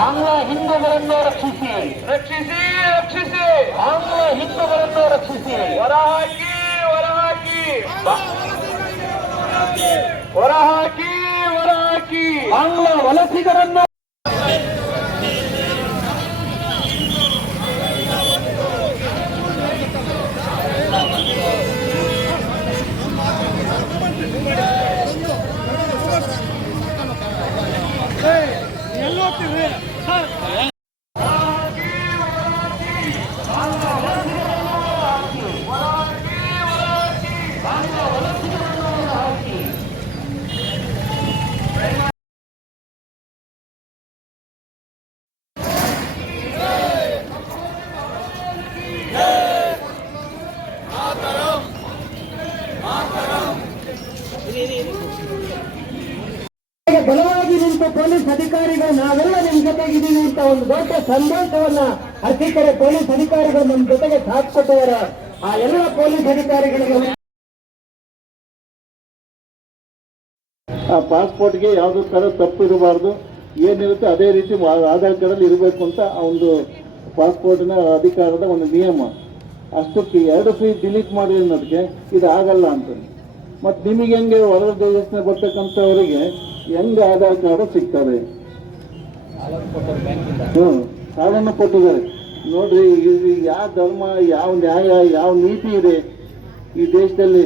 ಬಾಂಗ್ಲಾ ಹಿಂದೂಗಳನ್ನು ರಕ್ಷಿಸಿ ರಕ್ಷಿಸಿ ರಕ್ಷಿಸಿ ಬಾಂಗ್ಲಾ ಹಿಂದೂಗಳನ್ನು ರಕ್ಷಿಸಿ ಹೊರಹಾಕಿ ಹೊರಹಾಕಿ ಹೊರಹಾಕಿ ಹೊರಹಾಕಿ ಬಾಂಗ್ಲಾ ವಲಸಿಗರನ್ನು ಬಲವಾಗಿ ನಿಂತು ಪೊಲೀಸ್ ಅಧಿಕಾರಿಗಳು ನಾವೆಲ್ಲ ನಿಮ್ ಜೊತೆಗಿದ್ದೀವಿ ಅಂತ ಒಂದು ದೊಡ್ಡ ಸಂದೇಶವನ್ನ ಅರಸೀಕೆರೆ ಪೊಲೀಸ್ ಅಧಿಕಾರಿಗಳು ನಮ್ಮ ಜೊತೆಗೆ ಸಾಥ್ ಕೊಟ್ಟಿದ್ದಾರೆ. ಆ ಎಲ್ಲ ಪೊಲೀಸ್ ಅಧಿಕಾರಿಗಳಿಗೆ ಆ ಪಾಸ್ಪೋರ್ಟ್ಗೆ ಯಾವುದೇ ತರ ತಪ್ಪು ಇರಬಾರ್ದು, ಏನಿರುತ್ತೆ ಅದೇ ರೀತಿ ಆಧಾರ್ ಕಾರ್ಡಲ್ಲಿ ಇರಬೇಕು ಅಂತ ಆ ಒಂದು ಪಾಸ್ಪೋರ್ಟ್ನ ಅಧಿಕಾರದ ಒಂದು ನಿಯಮ. ಅಷ್ಟಕ್ಕೆ 2 ಫೀಟ್ ಡಿಲೀಟ್ ಮಾಡಿ ಅನ್ನೋದಕ್ಕೆ ಇದು ಆಗಲ್ಲ ಅಂತ. ಮತ್ತು ನಿಮಗೆ ಹೆಂಗೆ ಹೊರ ದೇಶದಿಂದ ಬರ್ತಕ್ಕಂಥವರಿಗೆ ಹೆಂಗೆ ಆಧಾರ್ ಕಾರ್ಡ್ ಸಿಗ್ತದೆ? ಸಾಲನ್ನು ಕೊಟ್ಟಿದ್ದಾರೆ ನೋಡ್ರಿ. ಯಾವ ಧರ್ಮ, ಯಾವ ನ್ಯಾಯ, ಯಾವ ನೀತಿ ಇದೆ ಈ ದೇಶದಲ್ಲಿ?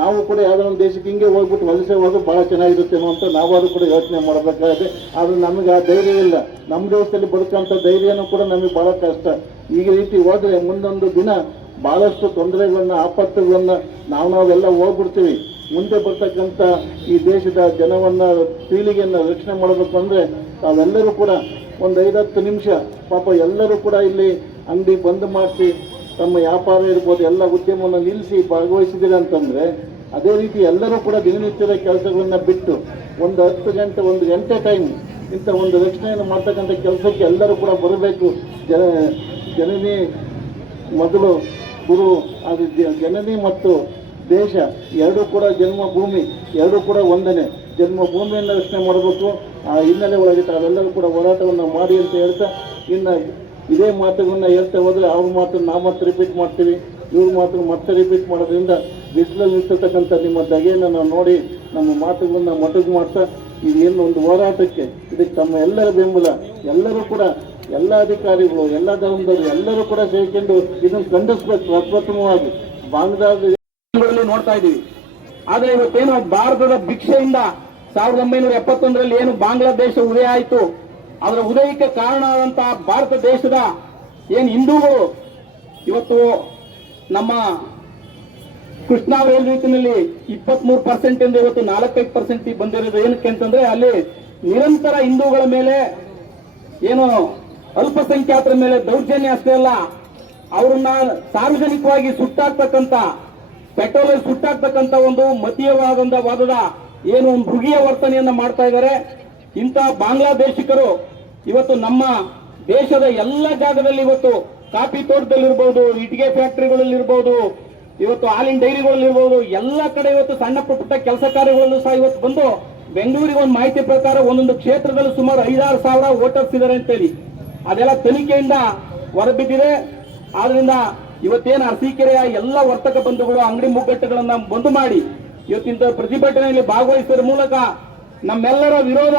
ನಾವು ಕೂಡ ಯಾವುದೋ ಒಂದು ದೇಶಕ್ಕೆ ಹಿಂಗೆ ಹೋಗ್ಬಿಟ್ಟು ವಲಸೆ ಹೋದ್ರೆ ಭಾಳ ಚೆನ್ನಾಗಿರುತ್ತೇನೋ ಅಂತ ನಾವಾದ್ರೂ ಕೂಡ ಯೋಚನೆ ಮಾಡಬೇಕಾಗುತ್ತೆ. ಆದ್ರೆ ನಮಗೆ ಆ ಧೈರ್ಯ ಇಲ್ಲ. ನಮ್ಮ ದೇಶದಲ್ಲಿ ಬದುಕಂಥ ಧೈರ್ಯನೂ ಕೂಡ ನಮಗೆ ಭಾಳ ಕಷ್ಟ. ಈಗ ರೀತಿ ಹೋದ್ರೆ ಮುಂದೊಂದು ದಿನ ಭಾಳಷ್ಟು ತೊಂದರೆಗಳನ್ನ, ಆಪತ್ತುಗಳನ್ನ ನಾವೆಲ್ಲ ಹೋಗ್ಬಿಡ್ತೀವಿ. ಮುಂದೆ ಬರ್ತಕ್ಕಂಥ ಈ ದೇಶದ ಜನವನ್ನ, ಪೀಳಿಗೆಯನ್ನು ರಕ್ಷಣೆ ಮಾಡಬೇಕು ಅಂದ್ರೆ ತಾವೆಲ್ಲರೂ ಕೂಡ ಒಂದು 5-10 ನಿಮಿಷ ಪಾಪ ಎಲ್ಲರೂ ಕೂಡ ಇಲ್ಲಿ ಅಂಗಡಿ ಬಂದ್ ಮಾಡಿಸಿ ತಮ್ಮ ವ್ಯಾಪಾರ ಇರ್ಬೋದು ಎಲ್ಲ ಉದ್ಯಮವನ್ನು ನಿಲ್ಲಿಸಿ ಭಾಗವಹಿಸಿದಿರ ಅಂತಂದ್ರೆ, ಅದೇ ರೀತಿ ಎಲ್ಲರೂ ಕೂಡ ದಿನನಿತ್ಯದ ಕೆಲಸಗಳನ್ನ ಬಿಟ್ಟು ಒಂದು 10 ಗಂಟೆ, 1 ಗಂಟೆ ಟೈಮ್ ಇಂಥ ಒಂದು ರಕ್ಷಣೆಯನ್ನು ಮಾಡ್ತಕ್ಕಂಥ ಕೆಲಸಕ್ಕೆ ಎಲ್ಲರೂ ಕೂಡ ಬರಬೇಕು. ಜನನಿ ಮೊದಲು ಗುರು, ಅದು ಜನನಿ ಮತ್ತು ದೇಶ ಎರಡೂ ಕೂಡ ಜನ್ಮಭೂಮಿ, ಎರಡೂ ಕೂಡ ಒಂದನೇ. ಜನ್ಮಭೂಮಿಯನ್ನು ರಕ್ಷಣೆ ಮಾಡಬೇಕು. ಆ ಹಿನ್ನೆಲೆ ಒಳಗೆ ತಾವೆಲ್ಲರೂ ಕೂಡ ಹೋರಾಟವನ್ನು ಮಾಡಿ ಅಂತ ಹೇಳ್ತಾ, ಇನ್ನು ಇದೇ ಮಾತುಗಳನ್ನ ಹೇಳ್ತಾ ಹೋದ್ರೆ ಅವ್ರ ಮಾತು ನಾವು ಮತ್ತೆ ರಿಪೀಟ್ ಮಾಡ್ತೀವಿ, ಇವ್ರ ಮಾತು ಮತ್ತೆ ರಿಪೀಟ್ ಮಾಡೋದ್ರಿಂದ ಬಿಸಿಲಲ್ಲಿ ನಿಂತಿರ್ತಕ್ಕಂಥ ನಿಮ್ಮ ದಗೆಯನ್ನು ನಾವು ನೋಡಿ ನಮ್ಮ ಮಾತುಗಳನ್ನ ಮೊಟಕು ಮಾಡ್ತಾ, ಇದೇನು ಒಂದು ಹೋರಾಟಕ್ಕೆ ಇದಕ್ಕೆ ತಮ್ಮ ಎಲ್ಲರ ಬೆಂಬಲ, ಎಲ್ಲರೂ ಕೂಡ ಎಲ್ಲ ಅಧಿಕಾರಿಗಳು, ಎಲ್ಲ ಧರ್ಮದವರು ಎಲ್ಲರೂ ಕೂಡ ಸೇರಿಕೊಂಡು ಇದನ್ನು ಖಂಡಿಸ್ಬೇಕು. ಪ್ರಪ್ರಥಮವಾಗಿ ಬಾಂಗ್ಲಾದೇಶ ನೋಡ್ತಾ ಇದ್ದೀವಿ. ಆದ್ರೆ ಇವತ್ತೇನು ಭಾರತದ ಭಿಕ್ಷೆಯಿಂದ 1971ರಲ್ಲಿ ಏನು ಬಾಂಗ್ಲಾದೇಶ ಉದಯ ಆಯಿತು, ಅದರ ಉದಯಕ್ಕೆ ಕಾರಣ ಆದಂತಹ ಭಾರತ ದೇಶದ ಏನು ಹಿಂದೂಗಳು ಇವತ್ತು ನಮ್ಮ ಕೃಷ್ಣಾ ರೀತಿಯಲ್ಲಿ 23% ಇಂದ ಇವತ್ತು 45% ಬಂದಿರೋದು. ಏನಕ್ಕೆ ಅಂತಂದ್ರೆ ಅಲ್ಲಿ ನಿರಂತರ ಹಿಂದೂಗಳ ಮೇಲೆ ಏನು ಅಲ್ಪಸಂಖ್ಯಾತರ ಮೇಲೆ ದೌರ್ಜನ್ಯ ಅಷ್ಟೇ ಅಲ್ಲ, ಅವ್ರನ್ನ ಸಾರ್ವಜನಿಕವಾಗಿ ಸುಟ್ಟಾಕ್ತಕ್ಕಂಥ, ಪೆಟ್ರೋಲ್ ಸುಟ್ಟಾಕ್ತಕ್ಕಂಥ ಒಂದು ಮತೀಯವಾದದ ಏನು ಒಂದು ಮೃಗೀಯ ವರ್ತನೆಯನ್ನ ಮಾಡ್ತಾ ಇದ್ದಾರೆ. ಇಂಥ ಬಾಂಗ್ಲಾದೇಶಿಕರು ಇವತ್ತು ನಮ್ಮ ದೇಶದ ಎಲ್ಲ ಜಾಗದಲ್ಲಿ, ಇವತ್ತು ಕಾಫಿ ತೋಟದಲ್ಲಿರ್ಬೋದು, ಇಟ್ಟಿಗೆ ಫ್ಯಾಕ್ಟರಿಗಳಲ್ಲಿರ್ಬೋದು, ಇವತ್ತು ಹಾಲಿನ ಡೈರಿಗಳಲ್ಲಿರ್ಬೋದು, ಎಲ್ಲ ಕಡೆ ಇವತ್ತು ಸಣ್ಣ ಪುಟ್ಟ ಕೆಲಸ ಕಾರ್ಯಗಳಲ್ಲೂ ಸಹ ಇವತ್ತು ಬಂದು ಬೆಂಗಳೂರಿಗೆ ಒಂದು ಮಾಹಿತಿ ಪ್ರಕಾರ ಒಂದೊಂದು ಕ್ಷೇತ್ರದಲ್ಲಿ ಸುಮಾರು 5-6 ಸಾವಿರ ವೋಟರ್ಸ್ ಇದ್ದಾರೆ ಅಂತೇಳಿ ಅದೆಲ್ಲ ತನಿಖೆಯಿಂದ ಹೊರಬಿದ್ದಿದೆ. ಆದ್ರಿಂದ ಇವತ್ತೇನು ಅರಸೀಕೆರೆಯ ಎಲ್ಲ ವರ್ತಕ ಬಂಧುಗಳು ಅಂಗಡಿ ಮುಗ್ಗಟ್ಟುಗಳನ್ನ ಬಂದ್ ಮಾಡಿ ಇವತ್ತಿನ ಪ್ರತಿಭಟನೆಯಲ್ಲಿ ಭಾಗವಹಿಸುವ ಮೂಲಕ ನಮ್ಮೆಲ್ಲರ ವಿರೋಧ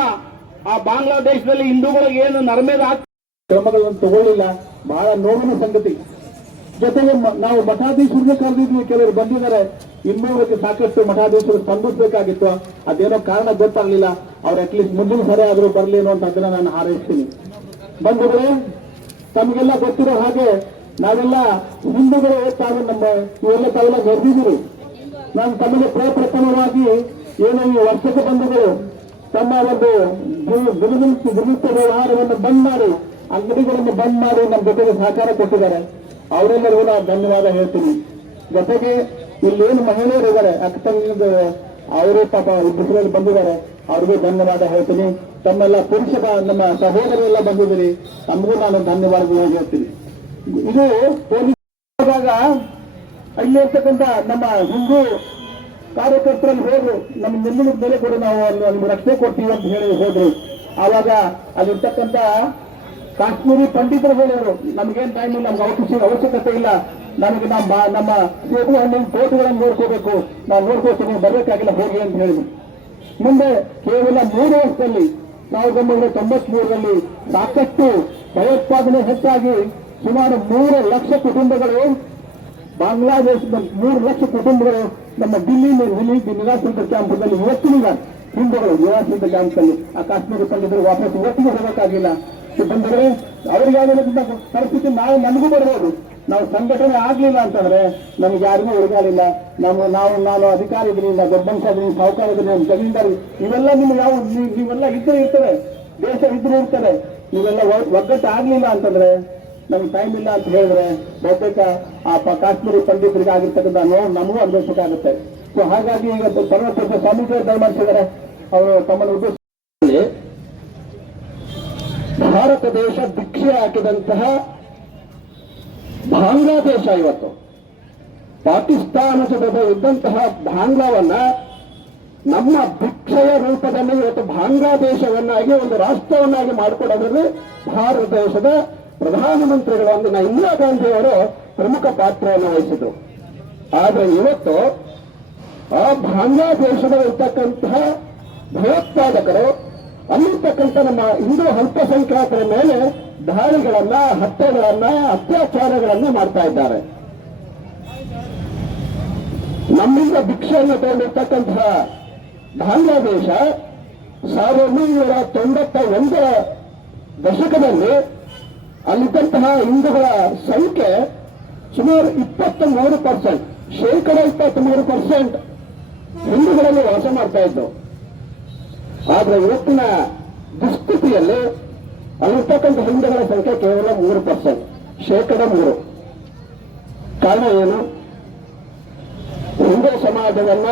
ಆ ಬಾಂಗ್ಲಾದೇಶದಲ್ಲಿ ಹಿಂದೂಗಳಿಗೆ ಏನು ನರಮೇದ ಕ್ರಮಗಳನ್ನು ತಗೊಳ್ಳಿಲ್ಲ. ಬಹಳ ನೋವಿನ ಸಂಗತಿ. ಜೊತೆಗೆ ನಾವು ಮಠಾಧೀಶರಿಗೆ ಕರೆದಿದ್ವಿ, ಕೆಲವರು ಬಂದಿದ್ದಾರೆ. ಇನ್ನೂ ಸಾಕಷ್ಟು ಮಠಾಧೀಶರು ಸ್ಪಂದಿಸಬೇಕಾಗಿತ್ತು. ಅದೇನೋ ಕಾರಣ ಗೊತ್ತಾಗ್ಲಿಲ್ಲ. ಅವ್ರು ಅಟ್ಲೀಸ್ಟ್ ಮುಂದಿನ ಸರಿ ಆದ್ರೂ ಬರಲಿ ಅನ್ನುವಂತ ಅದನ್ನ ನಾನು ಹಾರೈಸ್ತೀನಿ. ಬಂಧುಗಳೇ, ತಮಗೆಲ್ಲ ಗೊತ್ತಿರೋ ಹಾಗೆ ನಾವೆಲ್ಲ ಹಿಂದೂಗಳು ತಾವು ತಾವೆಲ್ಲ ಗರ್ಭಿದ್ರು. ನಾನು ತಮಗೆ ಪ್ರಪ್ರಥಮವಾಗಿ ಏನು ಈ ವರ್ಷದ ಬಂಧುಗಳು ತಮ್ಮ ಒಂದು ದಿನನಿತ್ಯ ವ್ಯವಹಾರವನ್ನು ಬಂದ್ ಮಾಡಿ, ಅಂಗಡಿಗಳನ್ನು ಬಂದ್ ಮಾಡಿ ನಮ್ಮ ಜೊತೆಗೆ ಸಹಕಾರ ಕೊಟ್ಟಿದ್ದಾರೆ. ಅವರೆಲ್ಲರಿಗೂ ನಾನು ಧನ್ಯವಾದ ಹೇಳ್ತೀನಿ. ಜೊತೆಗೆ ಇಲ್ಲೇನು ಮಹಿಳೆಯರು ಇದ್ದಾರೆ, ಅಕ್ಕ ತಂಗಿದ ಅವರು ಪಾಪ ಬಿಸಿಲಲ್ಲಿ ಬಂದಿದ್ದಾರೆ, ಅವ್ರಿಗೂ ಧನ್ಯವಾದ ಹೇಳ್ತೀನಿ. ತಮ್ಮೆಲ್ಲ ಪುರುಷ ನಮ್ಮ ಸಹೋದರೆಲ್ಲ ಬಂದಿದ್ದೀರಿ, ತಮಗೂ ನಾನು ಧನ್ಯವಾದಗಳು ಹೇಳ್ತೀನಿ. ಇದು ಪೊಲೀಸ್ ಇಲ್ಲಿರ್ತಕ್ಕಂಥ ನಮ್ಮ ಹಿಂದೂ ಕಾರ್ಯಕರ್ತರಲ್ಲಿ ಹೋದ್ರು, ನಮ್ಮ ನೆಮ್ಮದಿ ಮೇಲೆ ಕೂಡ ನಾವು ನಿಮ್ಗೆ ರಕ್ಷಣೆ ಕೊಡ್ತೀವಿ ಅಂತ ಹೇಳಿ ಹೋದ್ರು. ಆವಾಗ ಅಲ್ಲಿರ್ತಕ್ಕಂಥ ಕಾಶ್ಮೀರಿ ಪಂಡಿತರು ಹೇಳಿದರು, ನಮಗೇನ್ ಟೈಮ್ ಇಲ್ಲ, ನಮ್ಗೆ ಅವಶ್ಯಕತೆ ಇಲ್ಲ, ನಮಗೆ ನಮ್ಮ ಸೇಬು ಹಣ್ಣಿನ ತೋಟಗಳನ್ನು ನೋಡ್ಕೋಬೇಕು, ನಾವು ನೋಡ್ಕೋತೀನಿ, ಬರಬೇಕಾಗಿಲ್ಲ, ಹೋಗಿ ಅಂತ ಹೇಳಿದ್ರು. ಮುಂದೆ ಕೇವಲ 3 ವರ್ಷದಲ್ಲಿ 1993ರಲ್ಲಿ ಸಾಕಷ್ಟು ಭಯೋತ್ಪಾದನೆ ಹೆಚ್ಚಾಗಿ ಸುಮಾರು 3 ಲಕ್ಷ ಕುಟುಂಬಗಳು ಬಾಂಗ್ಲಾದೇಶದ 3 ಲಕ್ಷ ಕುಟುಂಬಗಳು ನಮ್ಮ ದಿಲ್ಲಿ ನಿರಾಶ್ರಿತ ಕ್ಯಾಂಪ್ನಲ್ಲಿ ಇವತ್ತಿನ ಹಿಂದೂಗಳು ನಿರಾಶ್ರಿತ ಕ್ಯಾಂಪ್ನಲ್ಲಿ ಆ ಕಾಶ್ಮೀರಿ ಪಂಡಿತರು ವಾಪಸ್ ಇವತ್ತಿಗೆ ಹೋಗಬೇಕಾಗಿಲ್ಲ. ಬಂದರೆ ಅವರಿಗಾಗಿರೋದ್ರಿಂದ ಪರಿಸ್ಥಿತಿ ನಮಗೂ ಬರ್ಬೋದು. ನಾವು ಸಂಘಟನೆ ಆಗ್ಲಿಲ್ಲ ಅಂತಂದ್ರೆ ನಮ್ಗೆ ಯಾರಿಗೂ ಉಳಿಗಾಲಿಲ್ಲ. ನಾನು ಅಧಿಕಾರಿ ಇದೀನಿ, ದೊಡ್ಡಂಶ ಇದೀನಿ, ಸಾಹುಕಾರ ಇದೀನಿ, ನಮ್ಮ ಜಮೀನ್ದಾರಿ, ಇವೆಲ್ಲ ನೀವೆಲ್ಲ ಇದ್ರೂ ಇರ್ತದೆ, ದೇಶ ಇದ್ರೂ ಇರ್ತದೆ. ನೀವೆಲ್ಲ ಒಗ್ಗಟ್ಟು ಆಗ್ಲಿಲ್ಲ ಅಂತಂದ್ರೆ ನಮ್ಗೆ ಟೈಮ್ ಇಲ್ಲ ಅಂತ ಹೇಳಿದ್ರೆ ಬಹುತೇಕ ಆ ಕಾಶ್ಮೀರಿ ಪಂಡಿತರಿಗೆ ಆಗಿರ್ತಕ್ಕಂಥ ನೋವು ನಮಗೂ ಅನುಭವಿಸಬೇಕಾಗುತ್ತೆ. ಸೊ ಹಾಗಾಗಿ ಈಗ ಸರ್ವಪ್ರಥ ಸ್ವಾಮೀಜಿಯವರು ದಯಮಾಡಿಸಿದ್ದಾರೆ. ಅವರು ತಮ್ಮನ್ನು ಉದ್ದೇಶ ಭಾರತ ದೇಶ ಭಿಕ್ಷೆ ಹಾಕಿದಂತಹ ಬಾಂಗ್ಲಾದೇಶ ಇವತ್ತು ಪಾಕಿಸ್ತಾನದ ಜೊತೆ ಇದ್ದಂತಹ ಬಾಂಗ್ಲಾವನ್ನ ನಮ್ಮ ಭಿಕ್ಷೆಯ ರೂಪದಲ್ಲಿ ಇವತ್ತು ಬಾಂಗ್ಲಾದೇಶವನ್ನಾಗಿ ಒಂದು ರಾಷ್ಟ್ರವನ್ನಾಗಿ ಮಾಡಿಕೊಡೋದ್ರಲ್ಲಿ ಭಾರತ ದೇಶದ ಪ್ರಧಾನಮಂತ್ರಿಗಳು ಅಂದಿನ ಇಂದಿರಾ ಗಾಂಧಿಯವರು ಪ್ರಮುಖ ಪಾತ್ರವನ್ನು ವಹಿಸಿದ್ರು. ಆದರೆ ಇವತ್ತು ಆ ಬಾಂಗ್ಲಾದೇಶದ ಇರ್ತಕ್ಕಂತಹ ಭಯೋತ್ಪಾದಕರು ಅಲ್ಲಿರ್ತಕ್ಕಂಥ ನಮ್ಮ ಹಿಂದೂ ಅಲ್ಪಸಂಖ್ಯಾತರ ಮೇಲೆ ದಾಳಿಗಳನ್ನ, ಹತ್ಯೆಗಳನ್ನ, ಅತ್ಯಾಚಾರಗಳನ್ನ ಮಾಡ್ತಾ ಇದ್ದಾರೆ. ನಮ್ಮಿಂದ ಭಿಕ್ಷೆಯನ್ನು ತಗೊಂಡಿರ್ತಕ್ಕಂತಹ ಬಾಂಗ್ಲಾದೇಶ 1991ರ ದಶಕದಲ್ಲಿ ಅಲ್ಲಿದ್ದಂತಹ ಹಿಂದೂಗಳ ಸಂಖ್ಯೆ ಸುಮಾರು 23%, ಶೇಕಡ 23% ಹಿಂದೂಗಳಲ್ಲಿ ವಾಸ ಮಾಡ್ತಾ ಇದ್ದು. ಆದ್ರೆ ಇವತ್ತಿನ ದುಸ್ಥಿತಿಯಲ್ಲಿ ಅಲ್ಲಿರ್ತಕ್ಕಂಥ ಹಿಂದೂಗಳ ಸಂಖ್ಯೆ ಕೇವಲ 3%, ಶೇಕಡ 3. ಕಾರಣ ಏನು? ಹಿಂದೂ ಸಮಾಜವನ್ನ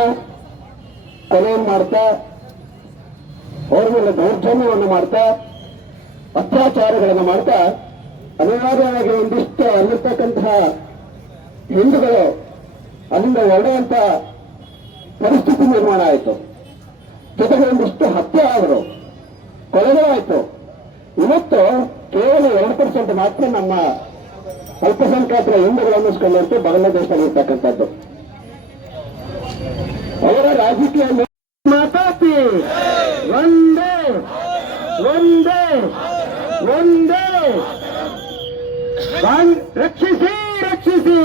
ಕೊಲೆ ಮಾಡ್ತಾ, ಅವ್ರ ಮೇಲೆ ದೌರ್ಜನ್ಯವನ್ನು ಮಾಡ್ತಾ, ಅತ್ಯಾಚಾರಗಳನ್ನು ಮಾಡ್ತಾ ಅನಿವಾರ್ಯವಾಗಿ ಒಂದಿಷ್ಟು ಅಲ್ಲಿರ್ತಕ್ಕಂತಹ ಹಿಂದೂಗಳು ಅಲ್ಲಿಂದ ಹೊರಡುವಂತ ಪರಿಸ್ಥಿತಿ ನಿರ್ಮಾಣ ಆಯಿತು. ಜೊತೆಗೆ ಒಂದಿಷ್ಟು ಹತ್ಯೆ ಆದರು, ಕೊಲೆಗಳಾಯಿತು. ಇವತ್ತು ಕೇವಲ 2% ಮಾತ್ರ ನಮ್ಮ ಅಲ್ಪಸಂಖ್ಯಾತರ ಹಿಂದೂಗಳು ಅನ್ನಿಸ್ಕೊಂಡಂತೆ ಬಾಂಗ್ಲಾದೇಶದಲ್ಲಿ ಇರ್ತಕ್ಕಂಥದ್ದು. ಅವರ ರಾಜಕೀಯ ಮಾತಾಡ್ತಿ ಒಂದೇ ಒಂದೇ ಒಂದೇ ರಕ್ಷಿಸಿ ರಕ್ಷಿಸಿ